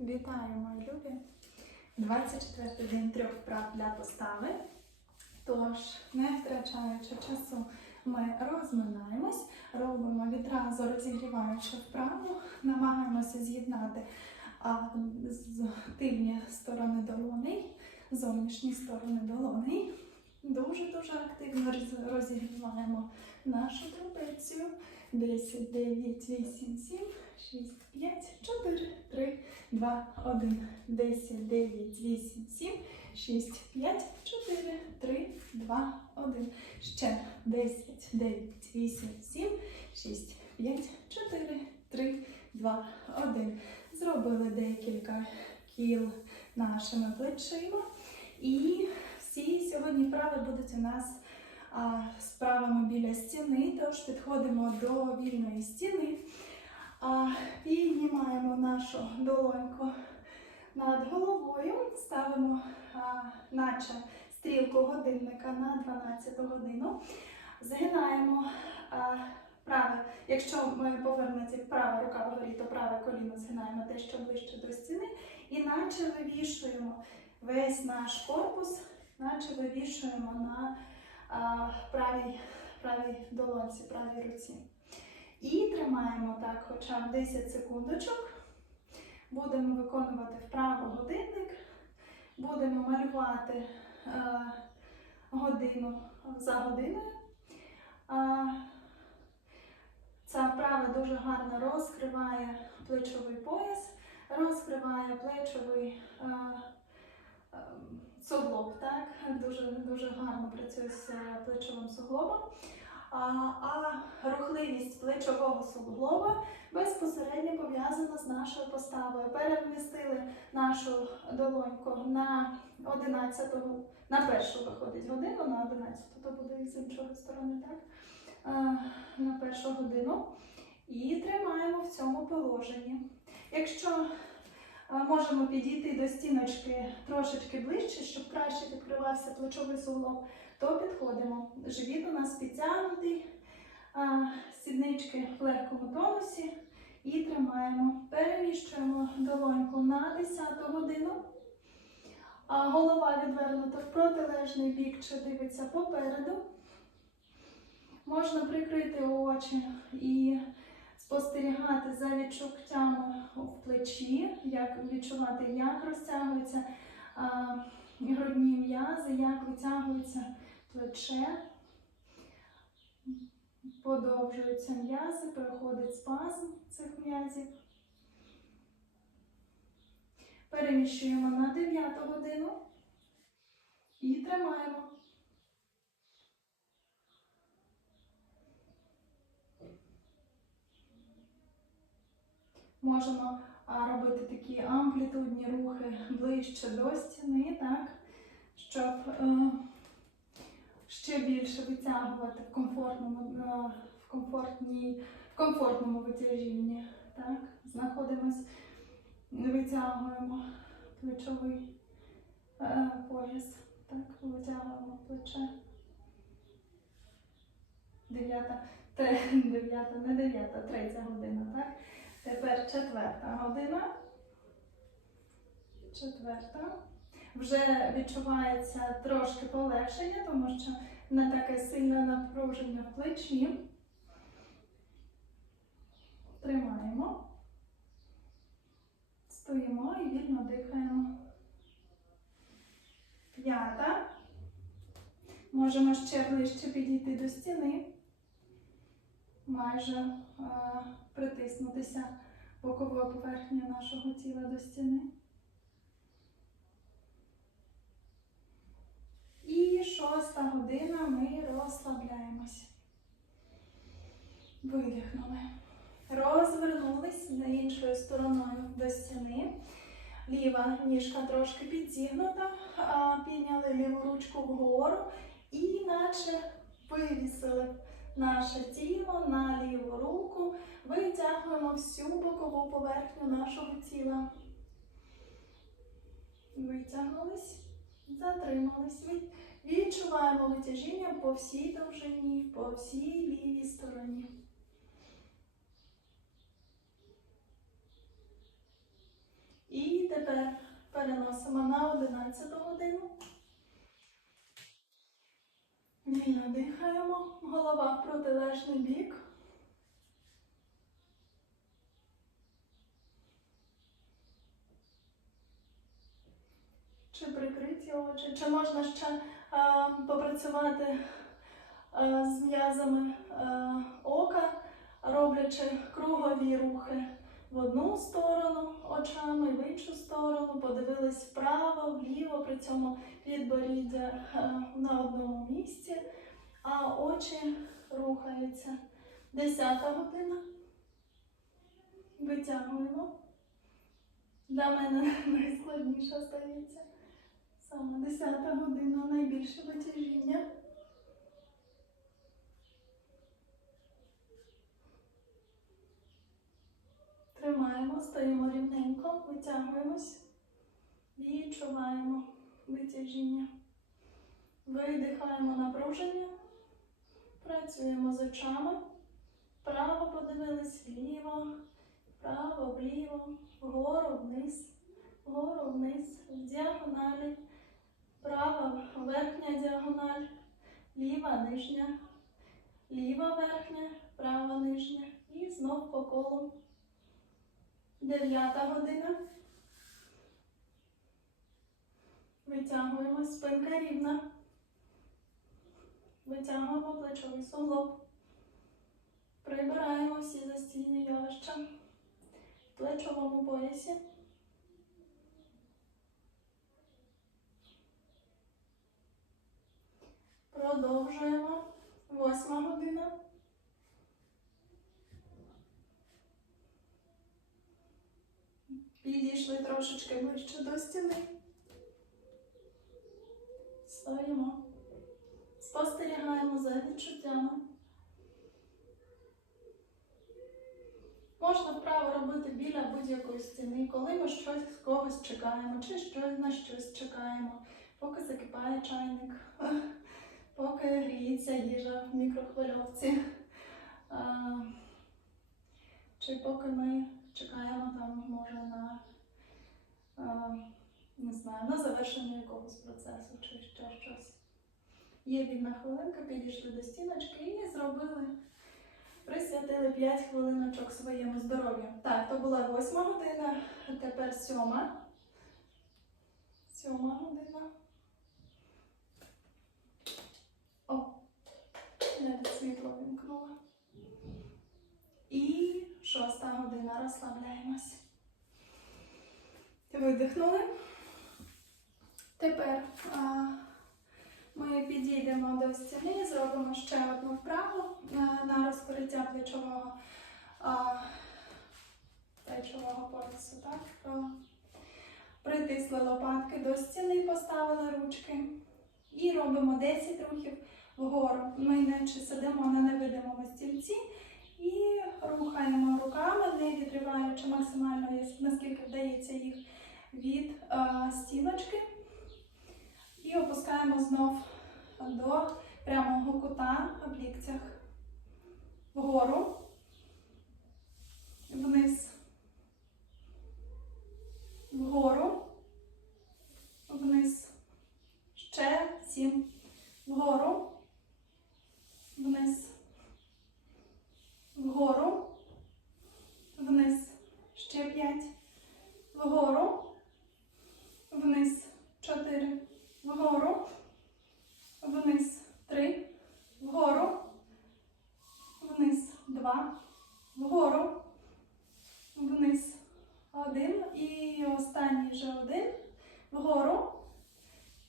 Вітаю, мої любі! 24 день трьох вправ для постави. Тож, не втрачаючи часу, ми розминаємось, робимо відразу розігріваючи вправу, намагаємося з'єднати з тильні сторони долоней, зовнішні сторони долоней. Дуже-дуже активно розігріваємо нашу трапецію. 10, 9, 8, 7, 6, 5, 4, 3, 2, 1, 10, 9, 8, 7, 6, 5, 4, 3, 2, 1. Ще 10, 9, 8, 7, 6, 5, 4, 3, 2, 1. Зробили декілька кіл нашими плечима. І всі сьогодні вправи будуть у нас а, справами біля стіни, тож підходимо до вільної стіни. А, Піднімаємо нашу долоньку над головою, ставимо, а, наче стрілку годинника на 12 годину. Згинаємо а, праве, якщо ми повернуті права рука вгорі, то праве коліно згинаємо дещо ближче до стіни, і наче вивішуємо весь наш корпус, наче вивішуємо на а, правій, правій долонці, правій руці. І тримаємо так хоча б 10 секундочок. Будемо виконувати вправо годинник, будемо малювати е, годину за годиною. А, ця вправа дуже гарно розкриває плечовий пояс, розкриває плечовий е, е, суглоб, так? Дуже, дуже гарно працює з е, плечовим суглобом. А, а рухливість плечового суглоба безпосередньо пов'язана з нашою поставою. Перемістили нашу долоньку на 11, на першу виходить годину, на 11, то буде з іншої сторони, так? А, на першу годину. І тримаємо в цьому положенні. Якщо можемо підійти до стіночки трошечки відкривався плечовий суглоб, то підходимо. Живіт у нас підтягнутий, сіднички в легкому тонусі і тримаємо. Переміщуємо долоньку на 10 годину. А голова відвернута в протилежний бік чи дивиться попереду. Можна прикрити очі і спостерігати за відчуттями в плечі, як відчувати, як розтягуються а, грудні м'язи, як витягується плече, подовжуються м'язи, проходить спазм цих м'язів. Переміщуємо на 9 годину і тримаємо. Можемо робити такі амплітудні рухи ближче до стіни, так, щоб е, ще більше витягувати в комфортному, е, в комфортній, в комфортному витяжінні. Так, знаходимось, витягуємо плечовий е, пояс, так, витягуємо плече. Дев'ята, дев'ята, не дев'ята, третя година, так? Тепер четверта година. Четверта. Вже відчувається трошки полегшення, тому що не таке сильне напруження в плечі. Тримаємо. Стоїмо і вільно дихаємо. П'ята. Можемо ще ближче підійти до стіни. Майже е, притиснутися боковою поверхнею нашого тіла до стіни. І шоста година ми розслабляємось. Видихнули. Розвернулись за іншою стороною до стіни. Ліва ніжка трошки підзігнута, а, підняли ліву ручку вгору і наче вивісили наше тіло на ліву руку, витягуємо всю бокову поверхню нашого тіла. Витягнулись, затримались. Відчуваємо витяжіння по всій довжині, по всій лівій стороні. І тепер переносимо на 11 годину. Вільно дихаємо, голова в протилежний бік. Чи прикриті очі, чи можна ще а, попрацювати а, з м'язами а, ока, роблячи кругові рухи в одну сторону очами, в іншу сторону, подивились вправо, вліво, при цьому підборіддя на місці, а очі рухаються. Десята година. Витягуємо. Для мене найскладніша стається. Саме 10 година найбільше витяжіння. Тримаємо, стоїмо рівненько, витягуємось і відчуваємо витяжіння. Видихаємо напруження, працюємо з очами. Вправо подивились, вліво, вправо, вліво, вгору, вниз, вгору, вниз, в діагоналі. Права верхня діагональ, ліва нижня, ліва верхня, права нижня. І знов по колу. Дев'ята година. Витягуємо спинка рівна. Витягуємо плечовий суглоб. Прибираємо всі застійні явища в плечовому поясі. Продовжуємо. Восьма година. Підійшли трошечки ближче до стіни. Стоїмо. Спостерігаємо за відчуттями. Можна вправо робити біля будь-якої стіни, коли ми щось з когось чекаємо, чи щось на щось чекаємо, поки закипає чайник поки гріється їжа в мікрохвильовці. Чи поки ми чекаємо там, може, на, не знаю, на завершення якогось процесу чи ще щось. Є вільна хвилинка, підійшли до стіночки і зробили, присвятили 5 хвилиночок своєму здоров'ю. Так, то була восьма година, а тепер сьома. Сьома година. О, навіть світло вимкнула. І шоста година розслабляємось. Видихнули. Тепер а, ми підійдемо до стіни, зробимо ще одну вправу на, на розкриття плечового, плечового поясу. Притисли лопатки до стіни, поставили ручки. І робимо 10 рухів вгору. Ми наче сидимо на невидимому стільці і рухаємо руками, не відриваючи максимально, наскільки вдається їх від а, стіночки. І опускаємо знов до прямого кута в ліктях. Вгору, вниз, вгору, вниз. Ще сім. Вгору. Вниз. Вгору. Вниз. Ще п'ять. Вгору. Вниз. Чотири. Вгору. Вниз. Три. Вгору. Вниз. Два. Вгору. Вниз. Один. І останній вже один. Вгору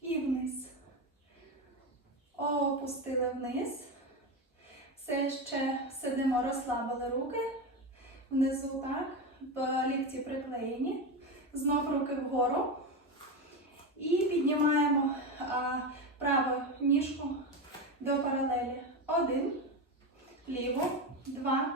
і вниз. Опустили вниз. Все ще сидимо, розслабили руки. Внизу так, лікті приклеєні. Знов руки вгору. І піднімаємо а, праву ніжку до паралелі. Один, ліву, два,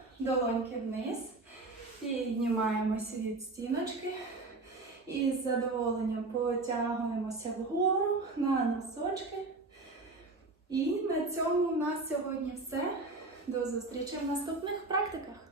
Долоньки вниз. Піднімаємося від стіночки. І з задоволенням потягуємося вгору на носочки. І на цьому у нас сьогодні все. До зустрічі в наступних практиках.